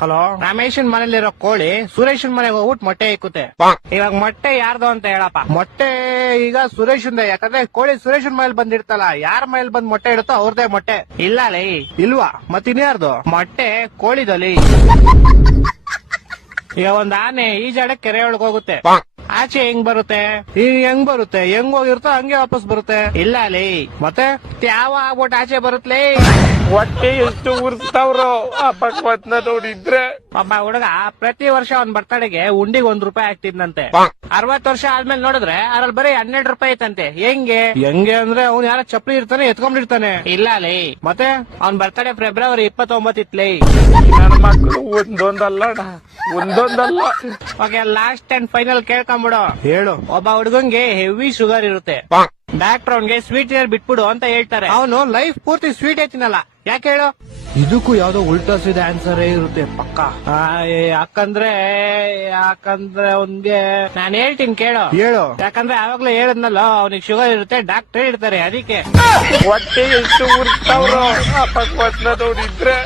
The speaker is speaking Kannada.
ಹಲೋ, ರಮೇಶನ್ ಮನೇಲಿರೋ ಕೋಳಿ ಸುರೇಶನ್ ಮನೆಗೆ ಹೋಗ್ಬಿಟ್ಟು ಮೊಟ್ಟೆ ಇಕ್ಕುತ್ತೆ. ಇವಾಗ ಮೊಟ್ಟೆ ಯಾರ್ದು ಅಂತ ಹೇಳಪ್ಪ. ಮೊಟ್ಟೆ ಈಗ ಸುರೇಶನ್ದೆ, ಯಾಕಂದ್ರೆ ಕೋಳಿ ಸುರೇಶನ್ ಮನೇಲಿ ಬಂದಿರ್ತಲ್ಲ, ಯಾರ ಮನೇಲಿ ಬಂದ್ ಮೊಟ್ಟೆ ಇಡುತ್ತೋ ಅವ್ರದೇ ಮೊಟ್ಟೆ. ಇಲ್ಲ ಲೇ, ಇಲ್ವಾ? ಮತ್ತಿನ್ಯಾರ್ದು ಮೊಟ್ಟೆ? ಕೋಳಿದಲ್ಲಿ. ಈಗ ಒಂದ್ ಆನೆ ಈಜಾಡ ಕೆರೆ ಒಳಗ್ ಹೋಗುತ್ತೆ, ಆಚೆ ಹೆಂಗ್ ಬರುತ್ತೆ? ಹೆಂಗ್ ಬರುತ್ತೆ? ಹೆಂಗ್ ಹೋಗಿರುತ್ತೋ ಹಂಗೆ ವಾಪಸ್ ಬರುತ್ತೆ. ಇಲ್ಲ ಲೇ, ಮತ್ತೆ ಯಾವ ಆಗ್ಬಿಟ್ಟು ಆಚೆ ಬರುತ್ತಲೇ? ಹೊಟ್ಟೆ ಎಷ್ಟು ಉರ್ಸ್ತಾವ್ರೋ ಆ ಭಗವತ್ನ ನೋಡಿದ್ರೆ. ಒಬ್ಬ ಹುಡುಗ ಪ್ರತಿ ವರ್ಷ ಅವ್ನ್ ಬರ್ತಡೆಗೆ ಉಂಡಿಗೆ ₹1 ಆಗ್ತಿದ್ನಂತೆ. 60 ವರ್ಷ ಆದ್ಮೇಲೆ ನೋಡಿದ್ರೆ ಅದ್ರಲ್ಲಿ ಬರೀ ₹12 ಐತಂತೆ. ಹೆಂಗೆ ಅಂದ್ರೆ ಅವ್ನು ಯಾರ ಚಪ್ಪಲಿ ಇರ್ತಾನೆ ಎತ್ಕೊಂಡಿರ್ತಾನೆ. ಇಲ್ಲ ಲೇ, ಮತ್ತೆ ಅವ್ನ್ ಬರ್ತಡೆ ಫೆಬ್ರವರಿ 29 ಇತ್ಲೇ. ನನ್ನ ಮಕ್ಕಳು ಒಂದೊಂದಲ್ಲ. ಓಕೆ, ಲಾಸ್ಟ್ ಅಂಡ್ ಫೈನಲ್ ಕೇಳ್ಕೊಂಬಿಡು. ಹೇಳು. ಒಬ್ಬ ಹುಡುಗಂಗೆ ಹೆವಿ ಶುಗರ್ ಇರುತ್ತೆ, ಡಾಕ್ಟರ್ ಅವ್ನ್ಗೆ ಸ್ವೀಟ್ ಏರ್ ಬಿಟ್ಬಿಡು ಅಂತ ಹೇಳ್ತಾರೆ. ಅವನು ಲೈಫ್ ಪೂರ್ತಿ ಸ್ವೀಟ್ ಐತಿನಲ್ಲ, ಯಾಕೆ ಹೇಳು? ಇದಕ್ಕೂ ಯಾವ್ದೋ ಉಲ್ಟಾ ಸೀದಾ ಆನ್ಸರ್ ಇರುತ್ತೆ ಪಕ್ಕ. ಯಾಕಂದ್ರೆ ಅವ್ನ್ಗೆ ನಾನು ಹೇಳ್ತೀನಿ ಕೇಳು. ಹೇಳು. ಯಾಕಂದ್ರೆ ಆವಾಗ್ಲೇ ಹೇಳದ್ನಲ್ಲ, ಅವ್ನಿಗೆ ಶುಗರ್ ಇರುತ್ತೆ, ಡಾಕ್ಟರ್ ಇರ್ತಾರೆ, ಅದಕ್ಕೆ. ಹೊಟ್ಟೆ ಎಷ್ಟು ಉರ್ಸ್ತಾವ್ರೋ ಆ ಭಗವತ್ನ ನೋಡಿದ್ರೆ.